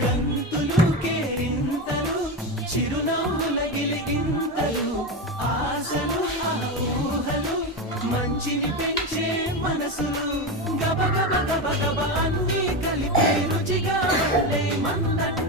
గంతులు కేరింతలు చిరునవ్వుల గిలిగింతలు ఆశలు ఆ ఊహలు మంచిని పెంచే మనసులు గబ గబ గబ గబ అన్నీ కలిపే రుచిగా వదలే మందంట